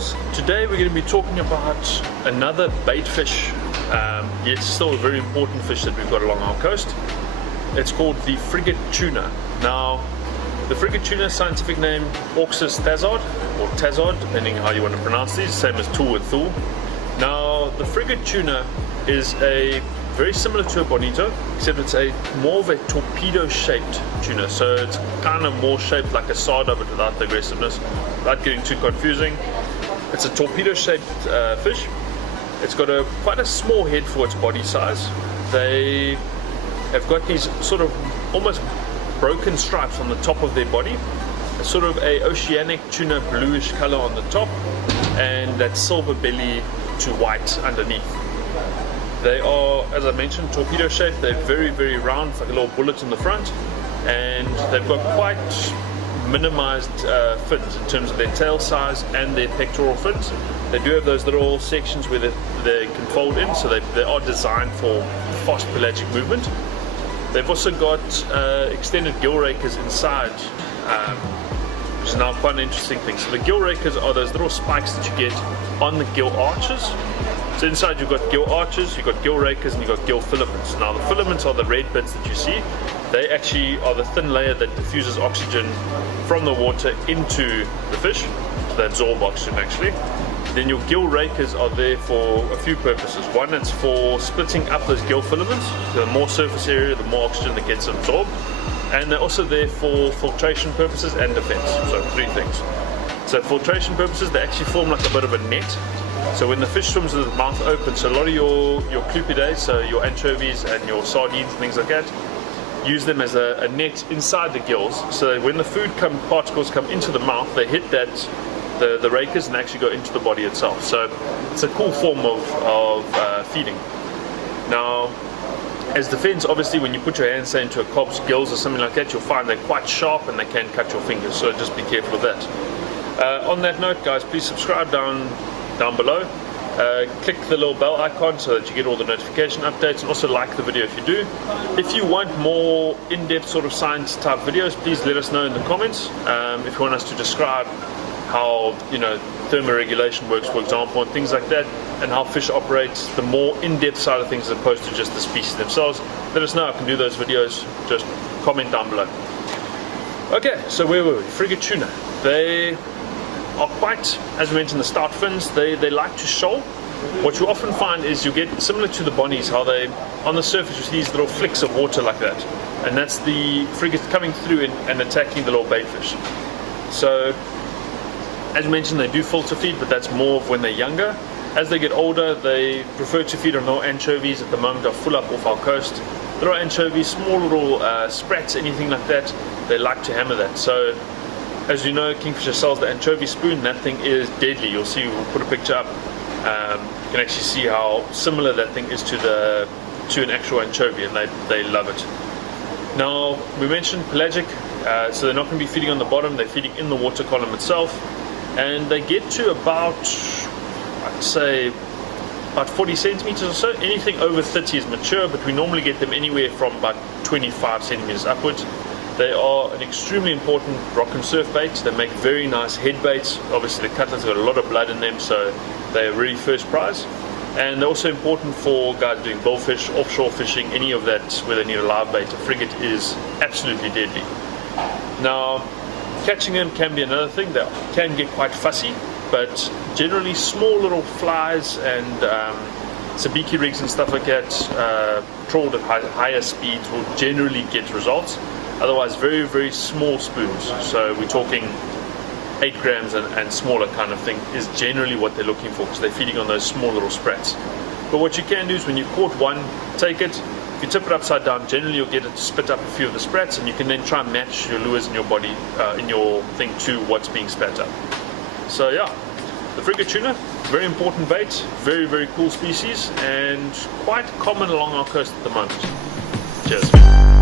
gills. Today we're going to be talking about another bait fish, yet still a very important fish that we've got along our coast. It's called the frigate tuna. Now, the frigate tuna, scientific name Auxis tazard, or tazard, depending how you want to pronounce these, same as tool and thul. Now, the frigate tuna is very similar to a bonito, except it's more of a torpedo-shaped tuna. So it's kind of more shaped like a sarda, but without the aggressiveness, without getting too confusing. It's a torpedo-shaped fish. It's got quite a small head for its body size. They have got these sort of almost broken stripes on the top of their body. A sort of a oceanic tuna bluish color on the top, and that silver belly to white underneath. They are, as I mentioned, torpedo shaped. They're very, very round, it's like a little bullet in the front, and they've got quite minimized fins in terms of their tail size and their pectoral fins. They do have those little sections where they can fold in, so they are designed for fast pelagic movement. They've also got extended gill rakers inside, which is now quite an interesting thing. So the gill rakers are those little spikes that you get on the gill arches. So inside you've got gill arches, you've got gill rakers, and you've got gill filaments. Now the filaments are the red bits that you see. They actually are the thin layer that diffuses oxygen from the water into the fish. So they absorb oxygen actually. Then your gill rakers are there for a few purposes. One, it's for splitting up those gill filaments. The more surface area, the more oxygen that gets absorbed. And they're also there for filtration purposes and defense. So three things. So filtration purposes, they actually form like a bit of a net. So when the fish swims with its mouth open, so a lot of your Clupidae, so your anchovies and your sardines and things like that, use them as a net inside the gills, so that when the food particles come into the mouth, they hit the rakers and actually go into the body itself. So it's a cool form of feeding. Now, as defense, obviously when you put your hands, say, into a cob's gills or something like that, you'll find they're quite sharp and they can cut your fingers, so just be careful of that. On that note, guys, please subscribe down below. Click the little bell icon so that you get all the notification updates, and also like the video if you do. If you want more in-depth sort of science type videos, please let us know in the comments. If you want us to describe how thermoregulation works, for example, and things like that, and how fish operates, the more in-depth side of things as opposed to just the species themselves, let us know. I can do those videos. Just comment down below. Okay, so where were we? Frigate tuna. They are quite, as we mentioned, the stout fins. They like to shoal. What you often find is you get, similar to the bonnies, how they, on the surface, you see these little flicks of water like that. And that's the frigates coming through and attacking the little bait fish. So, as mentioned, they do filter feed, but that's more of when they're younger. As they get older, they prefer to feed on little anchovies. At the moment, are full up off our coast. Little anchovies, small little sprats, anything like that, they like to hammer that. So, as you know, Kingfisher sells the anchovy spoon. That thing is deadly. You'll see, we'll put a picture up. You can actually see how similar that thing is to an actual anchovy, and they love it. Now, we mentioned pelagic, so they're not going to be feeding on the bottom, they're feeding in the water column itself. And they get to about, I'd say, about 40 centimeters or so. Anything over 30 is mature, but we normally get them anywhere from about 25 centimeters upwards. They are an extremely important rock and surf bait. They make very nice head baits. Obviously the cutlet's got a lot of blood in them, so they're really first prize. And they're also important for guys doing bullfish, offshore fishing, any of that where they need a live bait. A frigate is absolutely deadly. Now, catching them can be another thing. They can get quite fussy, but generally small little flies and sabiki rigs and stuff like that, trawled at higher speeds, will generally get results. Otherwise, very, very small spoons, so we're talking 8 grams and smaller kind of thing, is generally what they're looking for, because they're feeding on those small little sprats. But what you can do is, when you've caught one, take it, if you tip it upside down, generally you'll get it to spit up a few of the sprats, and you can then try and match your lures in your body, in your thing, to what's being spat up. So yeah, the frigate tuna, very important bait, very, very cool species, and quite common along our coast at the moment. Cheers.